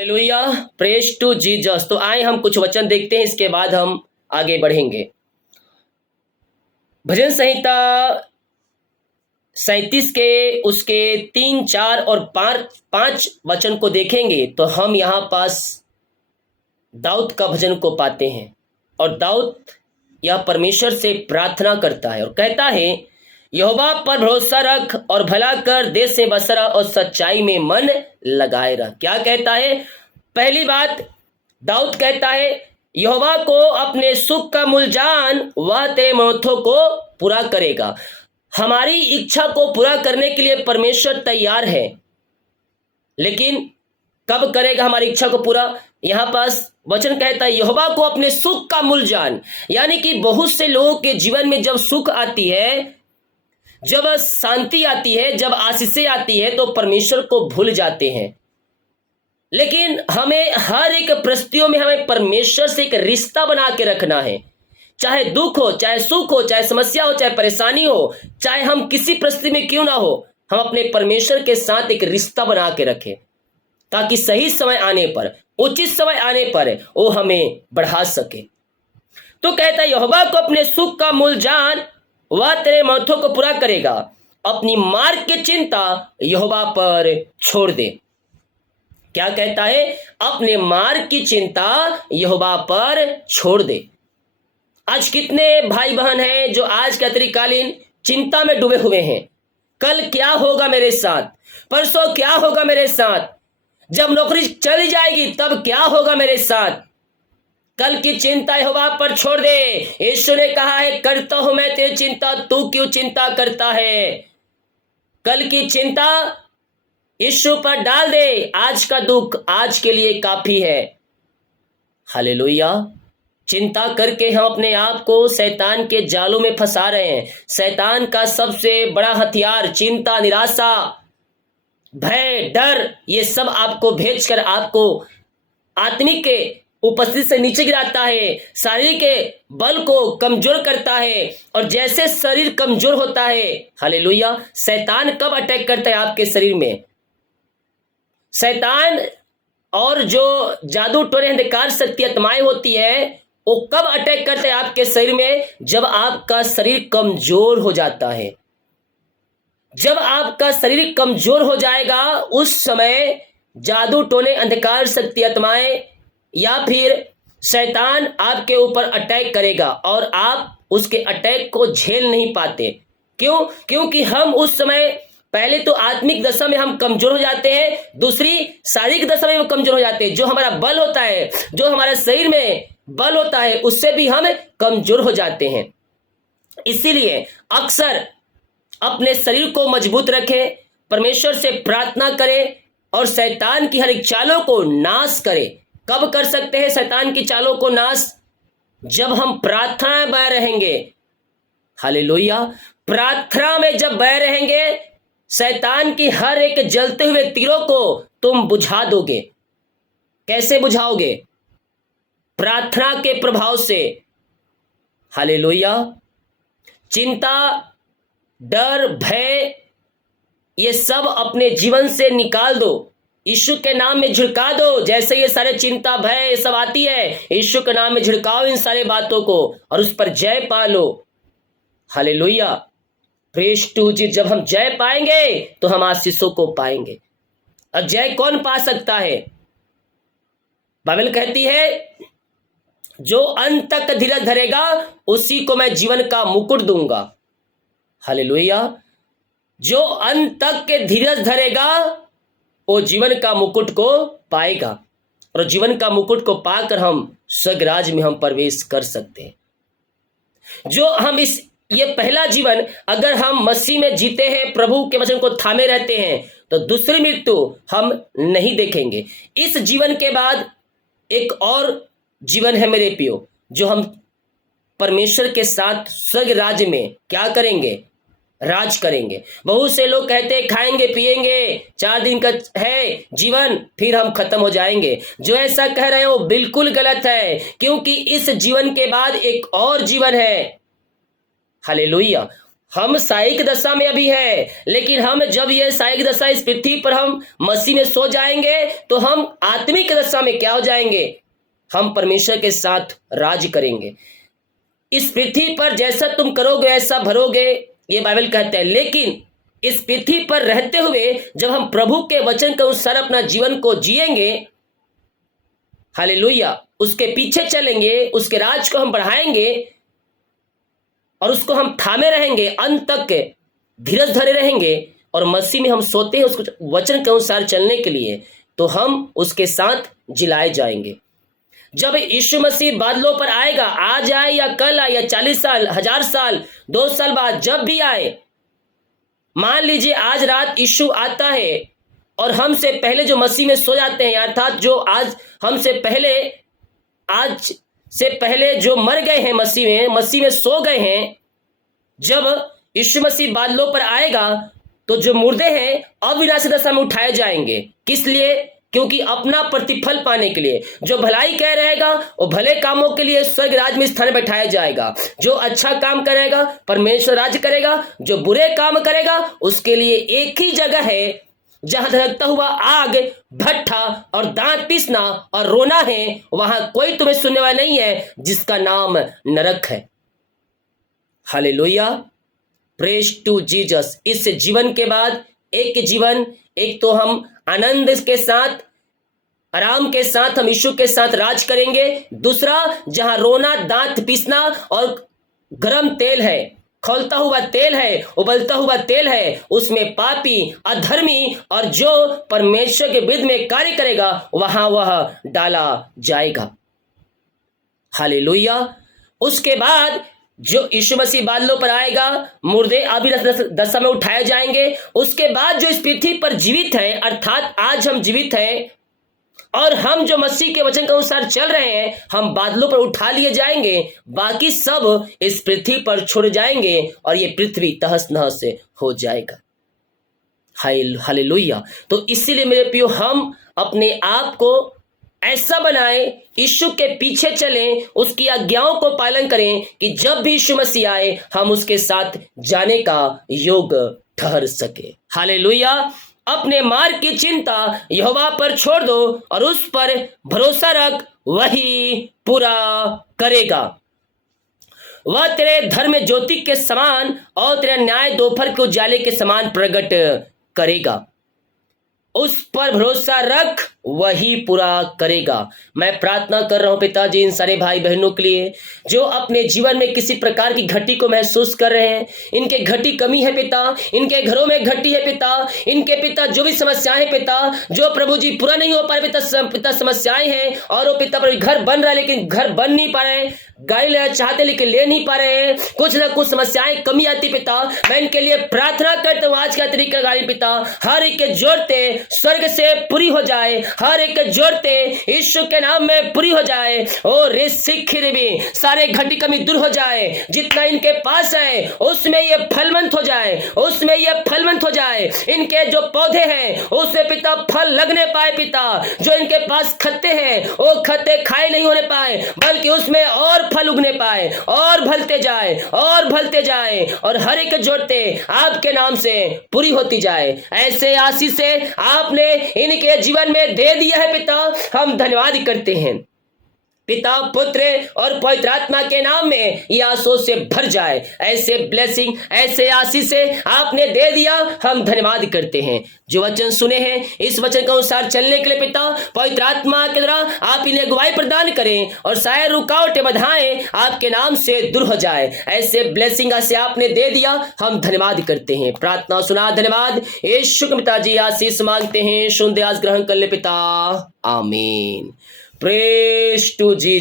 Hallelujah. Praise to Jesus. तो आए हम कुछ वचन देखते हैं, इसके बाद हम आगे बढ़ेंगे। भजन संहिता 37 के उसके 3, 4 और 5 वचन को देखेंगे तो हम यहाँ पास दाऊद का भजन को पाते हैं। और दाऊद यह परमेश्वर से प्रार्थना करता है और कहता है, यहोवा पर भरोसा रख और भला कर, देश में बसरा और सच्चाई में मन लगाए रह। क्या कहता है? पहली बात दाऊद कहता है, यहोवा को अपने सुख का मूल जान, वह तेरे मनोथों को पूरा करेगा। हमारी इच्छा को पूरा करने के लिए परमेश्वर तैयार है, लेकिन कब करेगा हमारी इच्छा को पूरा? यहां पास वचन कहता है, यहोवा को अपने सुख का मूल जान। यानी कि बहुत से लोगों के जीवन में जब सुख आती है, जब शांति आती है, जब आशीषें आती है, तो परमेश्वर को भूल जाते हैं। लेकिन हमें हर एक परिस्थितियों में हमें परमेश्वर से एक रिश्ता बना के रखना है। चाहे दुख हो, चाहे सुख हो, चाहे समस्या हो, चाहे परेशानी हो, चाहे हम किसी परिस्थिति में क्यों ना हो, हम अपने परमेश्वर के साथ एक रिश्ता बना के रखें, ताकि सही समय आने पर, उचित समय आने पर वो हमें बढ़ा सके। तो कहता है, यहोवा को अपने सुख का मूल जान, वह तेरे मनोथों को पूरा करेगा। अपनी मार्ग की चिंता यहोवा पर छोड़ दे। क्या कहता है? अपने मार्ग की चिंता यहोवा पर छोड़ दे। आज कितने भाई बहन हैं जो आज के अतिकालीन चिंता में डूबे हुए हैं। कल क्या होगा मेरे साथ, परसों क्या होगा मेरे साथ, जब नौकरी चली जाएगी तब क्या होगा मेरे साथ। कल की चिंता यहोवा पर छोड़ दे। यीशु ने कहा है, करता हूं मैं तेरी चिंता, तू क्यों चिंता करता है। कल की चिंता यीशु पर डाल दे। आज का दुख आज के लिए काफी है। हालेलुया। चिंता करके हम अपने आप को शैतान के जालों में फंसा रहे हैं। शैतान का सबसे बड़ा हथियार चिंता, निराशा, भय, डर, ये सब आपको भेजकर आपको आत्मिक के उपस्थिति से नीचे गिराता है, शारीरिक के बल को कमजोर करता है। और जैसे शरीर कमजोर होता है, हालेलुया, शैतान कब अटैक करता है आपके शरीर में? शैतान और जो जादू टोने अंधकार शक्ति आत्माएं होती है, वो कब अटैक करते हैं आपके शरीर में? जब आपका शरीर कमजोर हो जाता है। जब आपका शरीर कमजोर हो जाएगा, उस समय जादू टोने अंधकार शक्ति आत्माएं या फिर शैतान आपके ऊपर अटैक करेगा और आप उसके अटैक को झेल नहीं पाते। क्यों? क्योंकि हम उस समय पहले तो आत्मिक दशा में हम कमजोर हो जाते हैं, दूसरी शारीरिक दशा में हम कमजोर हो जाते हैं। जो हमारा बल होता है, जो हमारे शरीर में बल होता है, उससे भी हम कमजोर हो जाते हैं। इसीलिए अक्सर अपने शरीर को मजबूत रखें, परमेश्वर से प्रार्थना करें और शैतान की हर एक चालों को नाश करें। कब कर सकते हैं शैतान की चालों को नाश? जब हम प्रार्थना में बने रहेंगे। हालेलुया। प्रार्थना में जब बने रहेंगे, शैतान की हर एक जलते हुए तीरों को तुम बुझा दोगे। कैसे बुझाओगे? प्रार्थना के प्रभाव से। हालेलुया। चिंता, डर, भय, ये सब अपने जीवन से निकाल दो। यीशु के नाम में झिड़का दो। जैसे ये सारे चिंता, भय, ये सब आती है, यीशु के नाम में झिड़काओ इन सारे बातों को और उस पर जय पा लो। हालेलुया। प्रेज टू जी। जब हम जय पाएंगे तो हम आशीषों को पाएंगे। अब जय कौन पा सकता है? बाइबल कहती है, जो अंत तक धीरज धरेगा उसी को मैं जीवन का मुकुट दूंगा। हालेलुया। जो अंत तक के धीरज धरेगा वो जीवन का मुकुट को पाएगा और जीवन का मुकुट को पाकर हम स्वर्गराज में हम प्रवेश कर सकते हैं। जो हम ये पहला जीवन अगर हम मसीह में जीते हैं, प्रभु के वचन को थामे रहते हैं, तो दूसरी मृत्यु हम नहीं देखेंगे। इस जीवन के बाद एक और जीवन है मेरे प्रियो, जो हम परमेश्वर के साथ स्वर्ग राज्य में क्या करेंगे? राज करेंगे। बहुत से लोग कहते हैं खाएंगे पिएंगे, 4 दिन का है जीवन, फिर हम खत्म हो जाएंगे। जो ऐसा कह रहे हैं वो बिल्कुल गलत है, क्योंकि इस जीवन के बाद एक और जीवन है। हालेलुया। हम शारीरिक दशा में अभी है, लेकिन हम जब ये शारीरिक दशा इस पृथ्वी पर हम मसीह में सो जाएंगे तो हम आत्मिक दशा में क्या हो जाएंगे? हम परमेश्वर के साथ राज करेंगे। इस पृथ्वी पर जैसा तुम करोगे ऐसा भरोगे, ये बाइबल कहते हैं। लेकिन इस पृथ्वी पर रहते हुए जब हम प्रभु के वचन के अनुसार अपना जीवन को जिएंगे, हालेलुया, उसके पीछे चलेंगे, उसके राज को हम बढ़ाएंगे और उसको हम थामे रहेंगे, अंत तक धीरज धरे रहेंगे और मसीह में हम सोते हैं उसको वचन के अनुसार चलने के लिए, तो हम उसके साथ जिलाए जाएंगे। जब यीशु मसीह बादलों पर आएगा, आज आए या कल आए या 40 साल, 1000 साल, 2 साल बाद, जब भी आए, मान लीजिए आज रात यीशु आता है और हमसे पहले जो मसीह में सो जाते हैं, अर्थात जो आज हमसे पहले, आज से पहले जो मर गए हैं मसीह में सो गए हैं, जब यीशु मसीह बादलों पर आएगा तो जो मुर्दे हैं अविनाशी दशा में उठाए जाएंगे। किस लिए? क्योंकि अपना प्रतिफल पाने के लिए। जो भलाई कह रहेगा वो भले कामों के लिए स्वर्ग राज में स्थान बैठाया जाएगा। जो अच्छा काम करेगा परमेश्वर राज करेगा, जो बुरे काम करेगा उसके लिए एक ही जगह है जहां धधकता हुआ आग, भट्ठा और दांत पीसना और रोना है। वहां कोई तुम्हें सुनने वाला नहीं है, जिसका नाम नरक है। Hallelujah, praise to Jesus. इस जीवन के बाद एक जीवन, एक तो हम आनंद के साथ, आराम के साथ हम यीशु के साथ राज करेंगे। दूसरा, जहां रोना, दांत पीसना और गरम तेल है, खौलता हुआ तेल है, उबलता हुआ तेल है, उसमें पापी, अधर्मी और जो परमेश्वर के विरुद्ध में कार्य करेगा वहां वह डाला जाएगा। हालेलुया। उसके बाद जो यीशु मसीह बादलों पर आएगा, मुर्दे अविनाशी दशा में उठाए जाएंगे। उसके बाद जो इस पृथ्वी पर जीवित हैं, अर्थात आज हम जीवित हैं और हम जो मसीह के वचन के अनुसार चल रहे हैं, हम बादलों पर उठा लिए जाएंगे। बाकी सब इस पृथ्वी पर छोड़ जाएंगे और ये पृथ्वी तहस नहस से हो जाएगा। हालेलुया। तो इसीलिए मेरे प्रियो, हम अपने आप को ऐसा बनाए, यीशु के पीछे चलें, उसकी आज्ञाओं को पालन करें कि जब भी यीशु मसीह आए हम उसके साथ जाने का योग ठहर सके। हालेलुया। अपने मार्ग की चिंता यहोवा पर छोड़ दो और उस पर भरोसा रख, वही पूरा करेगा। वह तेरे धर्म में ज्योति के समान और तेरा न्याय दोपहर के उजाले के समान प्रकट करेगा। उस पर भरोसा रख, वही पूरा करेगा। मैं प्रार्थना कर रहा हूं पिताजी इन सारे भाई बहनों के लिए जो अपने जीवन में किसी प्रकार की घटी को महसूस कर रहे हैं। इनके घटी कमी है पिता, इनके घरों में घटी है पिता, इनके पिता जो भी समस्याएं पिता, जो प्रभु जी पूरा नहीं हो पा रहे पिता समस्याएं हैं। और वो पिता प्रभु घर बन रहा है लेकिन घर बन नहीं पा रहे, गाड़ी लेना चाहते लेकिन ले नहीं पा रहे हैं, कुछ ना कुछ समस्याएं कमी आती पिता। मैं इनके लिए प्रार्थना करता हूँ आज का तरीका गाड़ी पिता, हर एक के जोड़ते स्वर्ग से पूरी हो जाए, हर एक जोड़ते यीशु के नाम में पूरी हो जाए। और भी सारे घटी कमी दूर हो जाए, जितना इनके पास है उसमें ये फलवंत हो जाए, उसमें ये फलवंत हो जाए। इनके जो पौधे हैं उससे पिता फल लगने पाए पिता। जो इनके पास खत्ते हैं वो खत्ते खाए नहीं होने पाए, बल्कि उसमें और फल उगने पाए और भलते जाए और भलते जाए और हर एक जोड़ते आपके नाम से पूरी होती जाए। ऐसे आशीष से आपने इनके जीवन में दे दिया है पिता, हम धन्यवाद करते हैं। पिता, पुत्र और पवित्र आत्मा के नाम में ये आशीष से भर जाए। ऐसे ब्लेसिंग, ऐसे आशीष से आपने दे दिया, हम धन्यवाद करते हैं। जो वचन सुने हैं इस वचन के अनुसार चलने के लिए पिता पवित्र आत्मा के द्वारा आप इन्हें अगुवाई प्रदान करें और सारे रुकावटें बाधाएं आपके नाम से दूर हो जाए। ऐसे ब्लेसिंग से आपने दे दिया, हम धन्यवाद करते हैं। प्रार्थना सुना, धन्यवाद। यीशु के पिताजी आशीष मांगते हैं, सुन दे आज ग्रहण कर ले पिता, आमीन। Praise to ji.